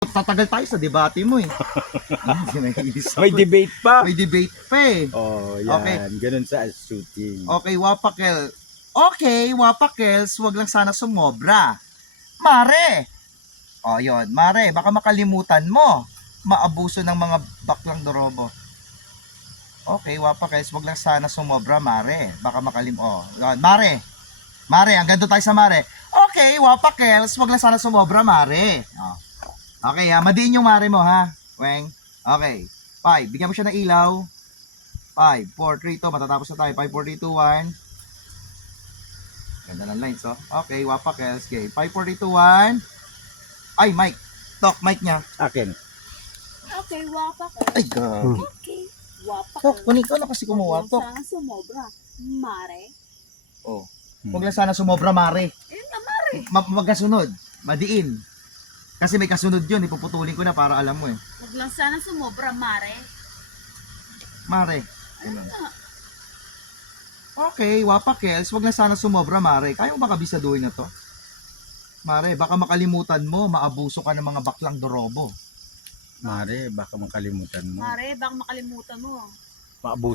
Tatagal tayo sa debate mo eh. May debate pa. May debate pa eh. Oh, yan. Okay. Ganun sa shooting. Okay, Wapakel. Okay, Wapakels, wag lang sana sumobra. Mare! O, yun. Mare, baka makalimutan mo. Maabuso ng mga baklang dorobo. Okay, Wapakels, wag lang sana sumobra, Mare. Baka yun. Mare! Mare, hanggang doon tayo sa Mare. Okay, Wapakels, wag lang sana sumobra, Mare. O. Okay, ha? Madiin yung Mare mo, ha? Weng. Okay. 5. Bigyan mo siya ng ilaw. 5, 4, 3, 2. Matatapos na tayo. 5, 4, 3, 2, 1. Ganda ng lines, oh. Okay, Wapakels. Okay, 5, 4, 3, 2, 1. Ay, mic. Talk, mic niya. Akin. Okay, Wapakels. Ay, gagi. Okay, Talk, Wapakels. kunin ko na kasi kumuha. Talk. Sana sumobra. Mare. Oh. Huwag lang sana sumobra, Mare. Yun na, Mare. Magkasunod. Madiin. Kasi may kasunod yun. Ipuputulin ko na para alam mo eh. Huwag lang sana sumobra, Mare. Mare. Ano na? Okay, Wapakels. Huwag lang sana sumobra, Mare. Kaya mo ba kabisaduhin na to? Mare, baka makalimutan mo. Maabuso ka ng mga baklang dorobo. Mare, baka makalimutan mo. Mare, baka makalimutan mo. Maabuso